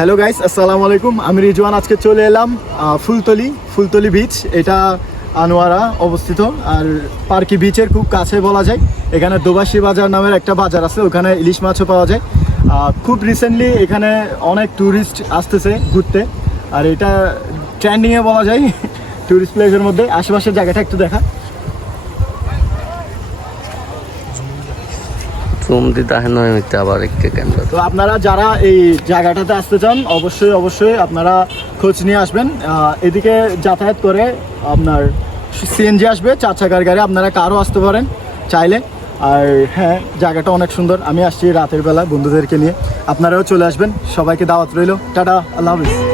Hello guys আসসালামু আলাইকুম আমি রিজওয়ান, আজকে চলে এলাম ফুলতলি ফুলতলি বিচ এটা আনোয়ারা অবস্থিত, আর পার্কি বিচের খুব কাছে বলা যায়। এখানে দোবাসী বাজার নামের একটা বাজার আছে, ওখানে ইলিশ মাছও পাওয়া যায়। খুব রিসেন্টলি এখানে অনেক ট্যুরিস্ট আসতেছে ঘুরতে। আর এটা ট্রেন্ডিংয়ে বলা যায় ট্যুরিস্ট প্লেসের মধ্যে। আশেপাশের জায়গাটা একটু দেখা। জুম দিতে নয় মিথ্যে আবার একটু কেন? তো আপনারা যারা এই জায়গাটাতে আসতে চান, অবশ্যই অবশ্যই আপনারা খোঁজ নিয়ে আসবেন। এদিকে যাতায়াত করে আপনার সিএনজি আসবে চার চাকার গাড়ি, আপনারা কারও আসতে পারেন চাইলে। আর হ্যাঁ জায়গাটা অনেক সুন্দর। আমি আসছি রাতের বেলা বন্ধুদেরকে নিয়ে। আপনারাও চলে আসবেন। সবাইকে দাওয়াত রইল। টাটা, আল্লাহ হাফিজ।